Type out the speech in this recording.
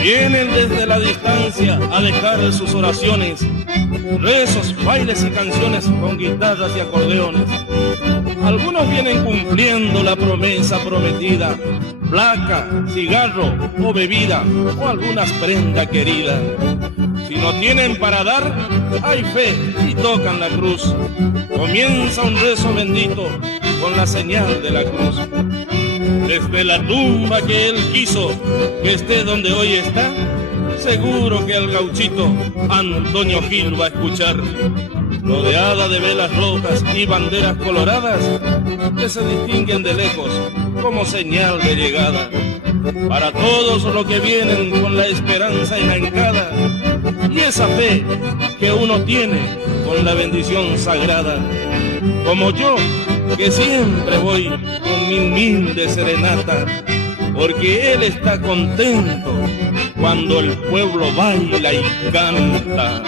Vienen desde la distancia a dejar sus oraciones, rezos, bailes y canciones con guitarras y acordeones. Algunos vienen cumpliendo la promesa prometida, placa, cigarro o bebida o algunas prenda querida. Si no tienen para dar, hay fe y tocan la cruz. Comienza un rezo bendito con la señal de la cruz. Desde la tumba que él quiso que esté donde hoy está, seguro que el gauchito Antonio Gil va a escuchar, rodeada de velas rojas y banderas coloradas que se distinguen de lejos como señal de llegada. Para todos los que vienen con la esperanza enancada y esa fe que uno tiene con la bendición sagrada. Como yo, que siempre voy con mi humilde serenata, porque él está contento cuando el pueblo baila y canta.